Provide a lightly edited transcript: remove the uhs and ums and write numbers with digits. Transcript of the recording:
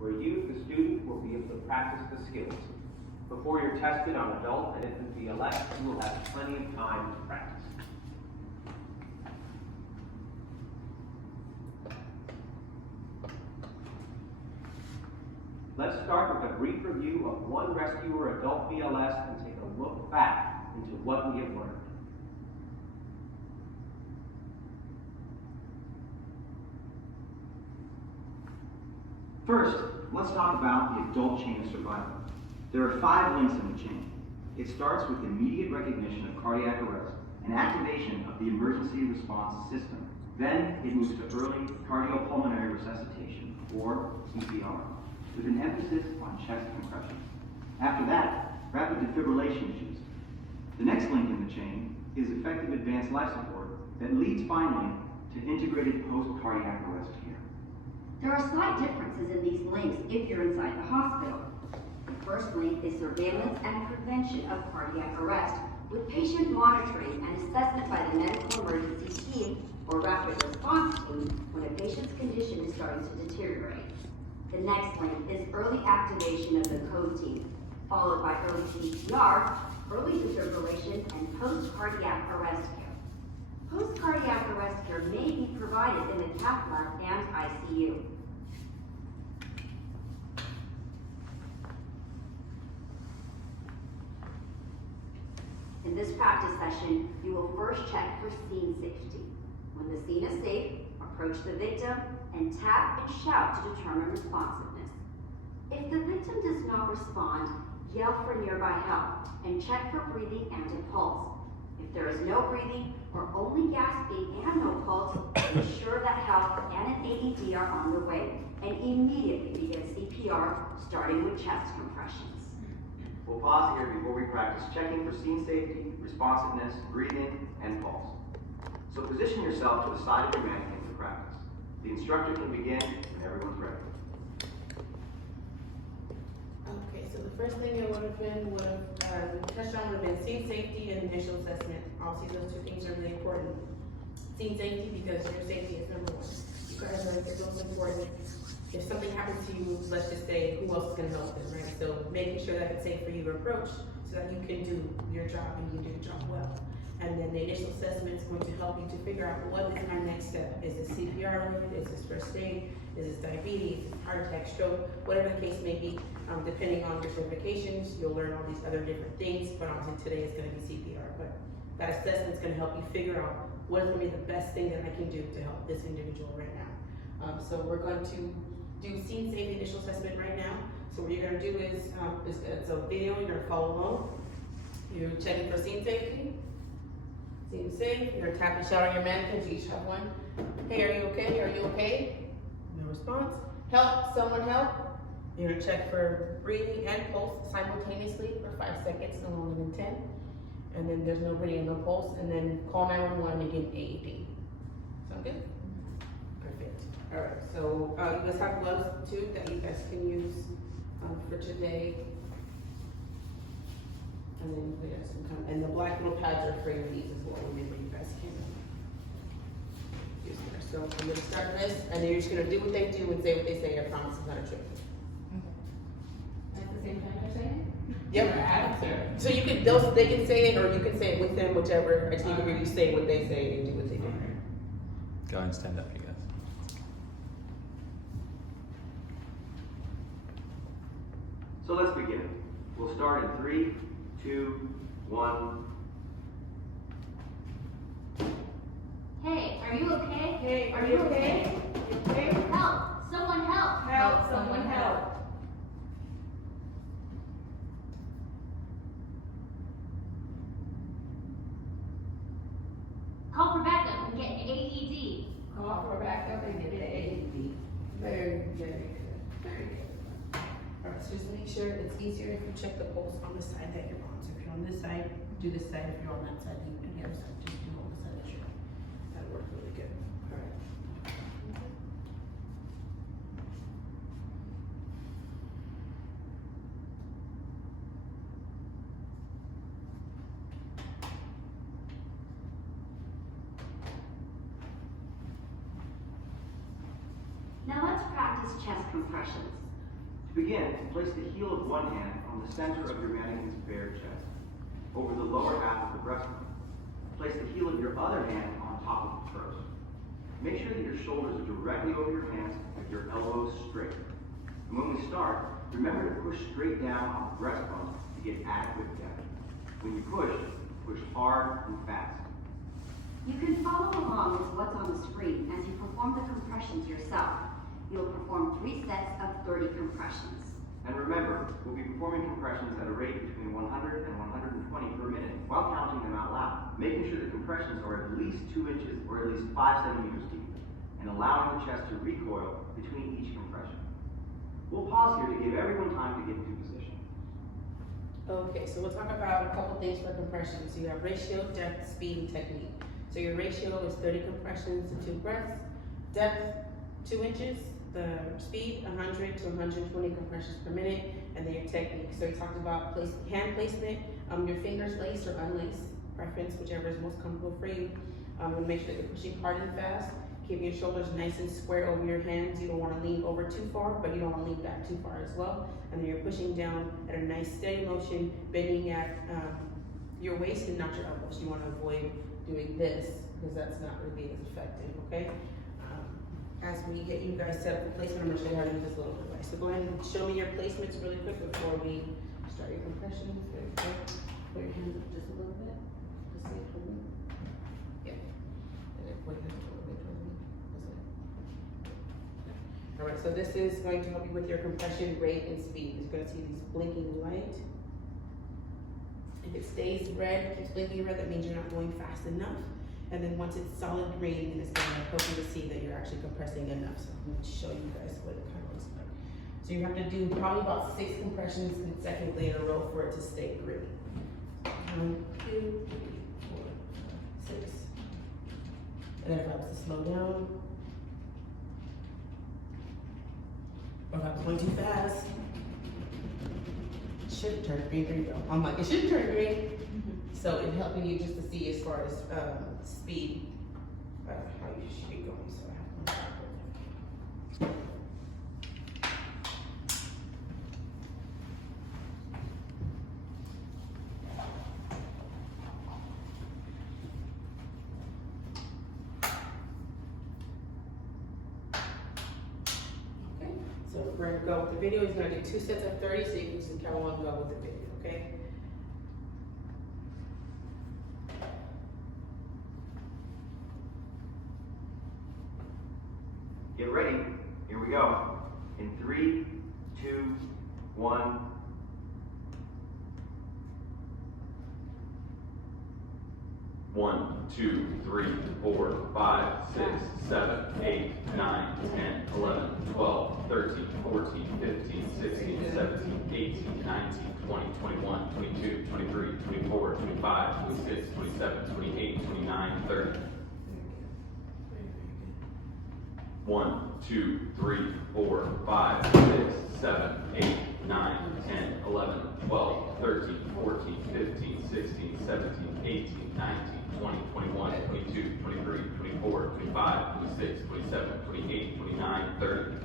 where you, the student, will be able to practice the skills. Before you're tested on adult and infant BLS, you will have plenty of time to practice. Let's start with a brief review of one Rescuer Adult BLS and take a look back into what we have learned. First, let's talk about the adult chain of survival. There are 5 links in the chain. It starts with immediate recognition of cardiac arrest and activation of the emergency response system. Then it moves to early cardiopulmonary resuscitation, or CPR, with an emphasis on chest compression. After that, rapid defibrillation is used. The next link in the chain is effective advanced life support that leads finally to integrated post-cardiac arrest care. There are slight differences in these links if you're inside the hospital. The first link is surveillance and prevention of cardiac arrest, with patient monitoring and assessment by the medical emergency team or rapid response team when a patient's condition is starting to deteriorate. The next link is early activation of the code team, followed by early CPR, early defibrillation, and post-cardiac arrest care. Post-cardiac arrest care may be provided in the cath lab and ICU. In this practice session, you will first check for scene safety. When the scene is safe, approach the victim and tap and shout to determine responsiveness. If the victim does not respond, yell for nearby help and check for breathing and a pulse. If there is no breathing or only gasping and no pulse, ensure that help and an AED are on the way and immediately begin CPR, starting with chest compressions. We'll pause here before we practice checking for scene safety, responsiveness, breathing, and pulse. So position yourself to the side of your mannequin for practice. The instructor can begin when everyone's ready. Okay, so the first thing I would have touched on would have been scene safety and initial assessment. Obviously, those 2 things are really important. Scene safety, because your safety is number 1. You guys are the most important. If something happens to you, let's just say, who else is going to help them, right? So making sure that it's safe for you to approach so that you can do your job and you do your job well. And then the initial assessment is going to help you to figure out what is my next step. Is this CPR related? Is this first aid? Is this diabetes? Is this heart attack, stroke? Whatever the case may be, depending on your certifications, you'll learn all these other different things, but obviously today is going to be CPR. But that assessment is going to help you figure out what is going to be the best thing that I can do to help this individual right now. So we're going to do scene safety initial assessment right now. So what you're going to do is, it's a video, you're going to follow along. You're checking for scene safety. Scene safe, you're going to tap and shout on your mannequins, you each have one. Hey, are you okay? Are you okay? No response. Help, someone help. You're going to check for breathing and pulse simultaneously for 5 seconds, no longer than 10. And then there's no breathing and no pulse. And then call 911 and give AED. Sound good? Perfect. All right, so you guys have gloves too that you guys can use for today. And then we got some and the black little pads are free of these as well. Maybe you guys can use there. So I'm gonna start this, and then you're just gonna do what they do and say what they say. I promise it's not a trick. At the same time they're saying it? Yep. So you can, they can say it, or you can say it with them, whichever. I just need to hear you say what they say and do what they do. Go and stand up, you guys. So let's begin. We'll start in 3, 2, 1. Hey, are you okay? Hey, are you okay? You okay? Help! Someone help! Help! Someone help! Call for backup and get an AED. Call for backup and get the AED. Very, very good. Very good. All right, so just make sure it's easier if you check the pulse on the side that you're on. So if you're on this side, do this side. If you're on that side, do the other side. Just do on the side that you're on. That'll work really good. All right. Now let's practice chest compressions. To begin, place the heel of one hand on the center of your mannequin's bare chest, over the lower half of the breastbone. Place the heel of your other hand on top of the first. Make sure that your shoulders are directly over your hands with your elbows straight. And when we start, remember to push straight down on the breastbone to get adequate depth. When you push hard and fast. You can follow along with what's on the screen as you perform the compressions yourself. You'll perform 3 sets of 30 compressions. And remember, we'll be performing compressions at a rate between 100 and 120 per minute while counting them out loud, making sure the compressions are at least 2 inches or at least 5 centimeters deep, and allowing the chest to recoil between each compression. We'll pause here to give everyone time to get into position. Okay, so we'll talk about a couple things for compressions. You have ratio, depth, speed, and technique. So your ratio is 30 compressions to 2 breaths, depth 2 inches, the speed 100 to 120 compressions per minute, and then your technique. So we talked about hand placement, your fingers laced or unlaced, preference, whichever is most comfortable for you. And make sure that you're pushing hard and fast. Keep your shoulders nice and square over your hands. You don't want to lean over too far, but you don't want to lean back too far as well. And then you're pushing down at a nice steady motion, bending at your waist and not your elbows. You want to avoid doing this because that's not going to be as effective, okay? As we get you guys set up for placement, I'm going to show you how to use this little device. So go ahead and show me your placements really quick before we start your compressions. Very quick. Put your hands up just a little bit. Just like for me. Yeah. And then put your hands up a little bit towards me. That's it. All right, so this is going to help you with your compression rate and speed. You're going to see these blinking light. If it stays red, keeps blinking red, that means you're not going fast enough. And then once it's solid green, then it's going to help you to see that you're actually compressing enough. So I'm going to show you guys what it kind of looks like. So you have to do probably about 6 compressions consecutively in a row for it to stay green. 1, 2, 3, 4, 5, 6. And then if I was to slow down, or if I was going too fast, it should turn green. There you go. I'm like, it should turn green. So it's helping you just to see as far as speed, how you should be going. So I have one. Okay, so we're going to go with the video. He's going to do 2 sets of 30, so you can just count on go with the video, okay? Get ready. Here we go. In 3, 2, 1. One, 2, 3, 4, 5, 6, 7, 8, 9, 10, 11, 12, 13, 14, 15, 16, 17, 18, 19, 20, 21, 22, 23, 24, 25, 26, 27, 28, 29, 30. 1, 2, 3, 4, 5, 6, 7, 8, 9, 10, 11, 12, 13, 14, 15, 16, 17, 18, 19, 20, 21, 22, 23, 24, 25, 26, 27, 28, 29, 30.